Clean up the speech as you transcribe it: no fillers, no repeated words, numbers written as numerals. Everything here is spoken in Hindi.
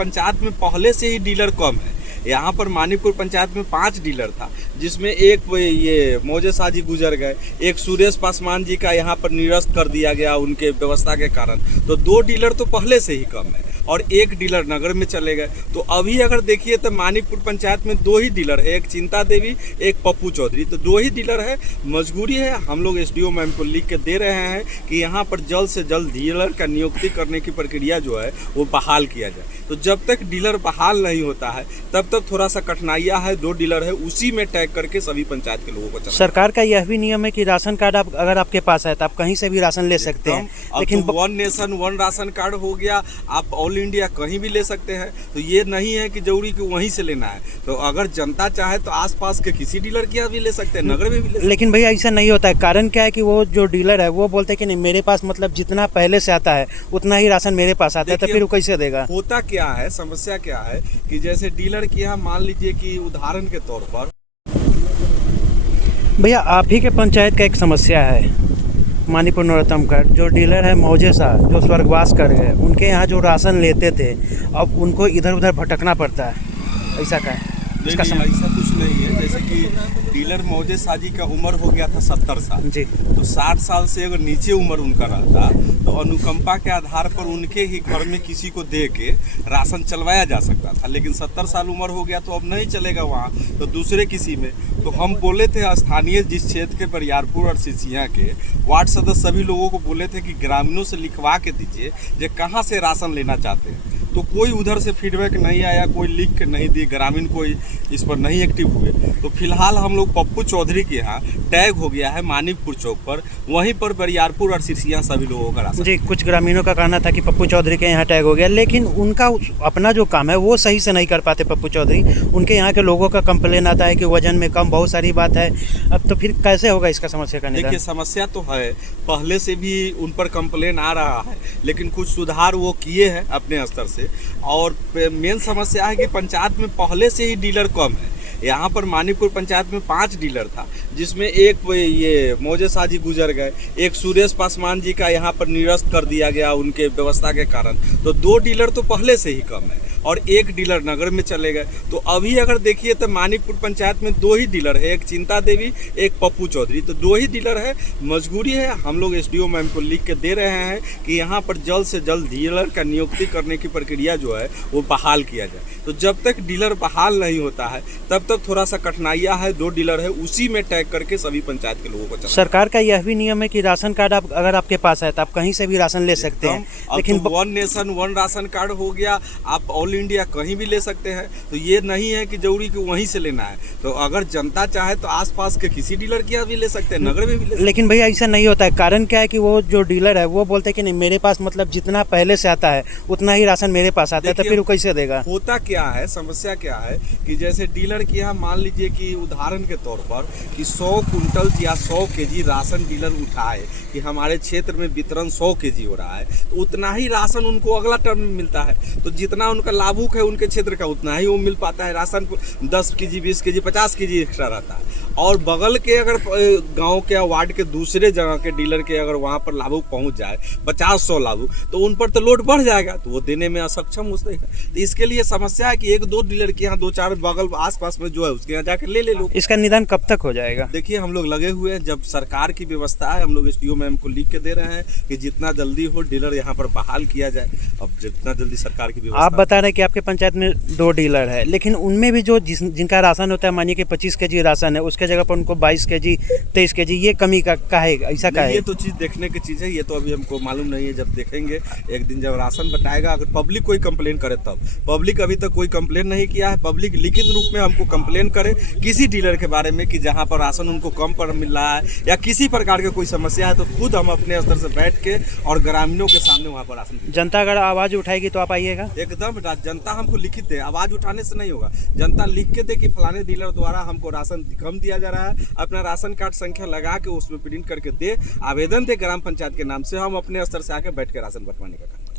पंचायत में पहले से ही डीलर कम है। यहाँ पर मानिकपुर पंचायत में 5 डीलर था, जिसमें एक ये मौजे शाह जी गुजर गए, एक सुरेश पासवान जी का यहाँ पर निरस्त कर दिया गया उनके व्यवस्था के कारण। तो 2 डीलर तो पहले से ही कम है और 1 डीलर नगर में चले गए। तो अभी अगर देखिए तो मानिकपुर पंचायत में 2 ही डीलर है, एक चिंता देवी, एक पप्पू चौधरी। तो 2 ही डीलर है। मजबूरी है, हम लोग एसडीओ मैम को लिख के दे रहे हैं कि यहाँ पर जल्द से जल्द डीलर का नियुक्ति करने की प्रक्रिया जो है वो बहाल किया जाए। तो जब तक डीलर बहाल नहीं होता है तब तक थोड़ा सा कठिनाइयाँ है। 2 डीलर है, उसी में टैग करके सभी पंचायत के लोगों को चलाना। सरकार का यह भी नियम है कि राशन कार्ड अगर आपके पास है तो आप कहीं से भी राशन ले सकते हैं, लेकिन तो 1 नेशन 1 राशन कार्ड हो गया, आप ऑल इंडिया कहीं भी ले सकते हैं। तो ये नहीं है कि जरूरी कि वहीं से लेना है। तो अगर जनता चाहे तो आसपास के किसी डीलर के यहाँ भी ले सकते हैं, नगर में भी ले सकते हैं। लेकिन भैया ऐसा नहीं होता है। कारण क्या है कि वो जो डीलर है वो बोलते हैं कि नहीं, मेरे पास मतलब जितना पहले से आता है उतना ही राशन मेरे पास आता है, तो फिर वो कैसे देगा? होता क्या है, समस्या क्या है कि जैसे डीलर के यहाँ मान लीजिए कि उदाहरण के तौर पर भैया आप ही के पंचायत का एक समस्या है मानिकपुर नरोत्तमगढ़, जो डीलर है मौजे शाह जो स्वर्गवास कर गए, उनके यहाँ जो राशन लेते थे अब उनको इधर उधर भटकना पड़ता है। ऐसा का है? नहीं, ऐसा कुछ नहीं है। जैसे कि डीलर मौजे शाह जी का उम्र हो गया था 70 साल जी, तो 60 साल से अगर नीचे उम्र उनका रहता तो अनुकंपा के आधार पर उनके ही घर में किसी को दे के राशन चलवाया जा सकता था। लेकिन 70 साल उम्र हो गया तो अब नहीं चलेगा वहाँ, तो दूसरे किसी में। तो हम बोले थे स्थानीय जिस क्षेत्र के बरियारपुर और सिसिया के वार्ड सदस्य सभी लोगों को बोले थे कि ग्रामीणों से लिखवा के दीजिए जो कहाँ से राशन लेना चाहते हैं। तो कोई उधर से फीडबैक नहीं आया, कोई लिख के नहीं दी, ग्रामीण कोई इस पर नहीं एक्टिव हुए। तो फिलहाल हम लोग पप्पू चौधरी के यहाँ टैग हो गया है मानिकपुर चौक पर, वहीं पर बरियारपुर और सिरसिया सभी लोगों का राशन। जी, कुछ ग्रामीणों का कहना था कि पप्पू चौधरी के यहाँ टैग हो गया, लेकिन उनका अपना जो काम है वो सही से नहीं कर पाते पप्पू चौधरी। उनके यहाँ के लोगों का कंप्लेन आता है कि वजन में कम, बहुत सारी बात है। अब तो फिर कैसे होगा इसका समस्या का निदान? देखिए समस्या तो है, पहले से भी उन पर कंप्लेन आ रहा है, लेकिन कुछ सुधार वो किए हैं अपने स्तर से। और मेन समस्या है कि पंचायत में पहले से ही डीलर कम है। यहाँ पर मानिकपुर पंचायत में 5 डीलर था, जिसमें एक ये मौजे शाह जी गुजर गए, एक सुरेश पासवान जी का यहाँ पर निरस्त कर दिया गया उनके व्यवस्था के कारण। तो 2 डीलर तो पहले से ही कम है और 1 डीलर नगर में चले गए। तो अभी अगर देखिए तो मानिकपुर पंचायत में 2 ही डीलर है, एक चिंता देवी, एक पप्पू चौधरी। तो 2 ही डीलर है। मजबूरी है, हम लोग एसडीओ मैम को लिख के दे रहे हैं कि यहाँ पर जल्द से जल्द डीलर का नियुक्ति करने की प्रक्रिया जो है वो बहाल किया जाए। तो जब तक डीलर बहाल नहीं होता है तब तक थोड़ा सा कठिनाइयाँ है। 2 डीलर है, उसी में टैग करके सभी पंचायत के लोगों को चलाना। सरकार का यह भी नियम है कि राशन कार्ड अगर आपके पास है तो आप कहीं से भी राशन ले सकते हैं, लेकिन तो 1 नेशन 1 राशन कार्ड हो गया, आप ऑल इंडिया कहीं भी ले सकते हैं। तो ये नहीं है कि जरूरी कि वहीं से लेना है। तो अगर जनता चाहे तो आसपास के किसी डीलर के यहाँ भी ले सकते हैं, नगर में भी ले सकते हैं। लेकिन भैया ऐसा नहीं होता है। कारण क्या है कि वो जो डीलर है वो बोलते हैं कि नहीं, मेरे पास मतलब जितना पहले से आता है उतना ही राशन मेरे पास आता है, तो फिर वो कैसे देगा? होता क्या है, समस्या क्या है कि जैसे डीलर के यहाँ मान लीजिए कि उदाहरण के तौर पर कि 100 कुंटल या 100 केजी राशन डीलर उठाए कि हमारे क्षेत्र में वितरण 100 केजी हो रहा है, तो उतना ही राशन उनको अगला टर्म में मिलता है। तो जितना उनका लाभुक है उनके क्षेत्र का उतना ही वो मिल पाता है। Ration 10 KG 20 KG 50 KG extra रहता है। और बगल के अगर गांव के वार्ड के दूसरे जगह के डीलर के अगर वहां पर लाभुक पहुंच जाए 50-100 लाभुक, तो उन पर तो लोड बढ़ जाएगा, तो वो देने में असक्षम हो जाएगा। तो इसके लिए समस्या है कि 1-2 डीलर के यहाँ 2-4 बगल आसपास में जो है उसके यहाँ जाकर ले लो। इसका निदान कब तक हो जाएगा? देखिए हम लोग लगे हुए हैं, जब सरकार की व्यवस्था है हम लोग एसडीओ मैम को लिख के दे रहे हैं कि जितना जल्दी हो डीलर यहाँ पर बहाल किया जाए। अब जितना जल्दी सरकार की व्यवस्था। आप बता रहे हैं कि आपके पंचायत में 2 डीलर है, लेकिन उनमें भी जो जिनका राशन होता है, मानिए कि 25 केजी राशन है, उसके जगह पर उनको 22 केजी 23 केजी, ये कमी का है? ऐसा का है? ये तो चीज़ देखने की चीज़ है, ये तो अभी हमको मालूम नहीं है। जब देखेंगे एक दिन जब राशन बटाएगा, अगर पब्लिक कोई कंप्लेन करे तब। पब्लिक अभी तक कोई कंप्लेन नहीं किया है। पब्लिक लिखित रूप में हमको कंप्लेन करे किसी डीलर के बारे में कि जहाँ पर राशन उनको कम पर मिल रहा है या किसी प्रकार की कोई समस्या है, तो खुद हम अपने स्तर से बैठ के और ग्रामीणों के सामने वहाँ पर राशन। जनता अगर आवाज़ उठाएगी तो आप आइएगा? एकदम, जनता हमको लिखित दे, आवाज़ उठाने से नहीं होगा। जनता लिख के दे कि फलाने डीलर द्वारा हमको राशन कम दिया जा रहा है, अपना राशन कार्ड संख्या लगा के उसमें प्रिंट करके दे, आवेदन दे ग्राम पंचायत के नाम से, हम अपने स्तर से आके बैठ के राशन बंटवाने का काम।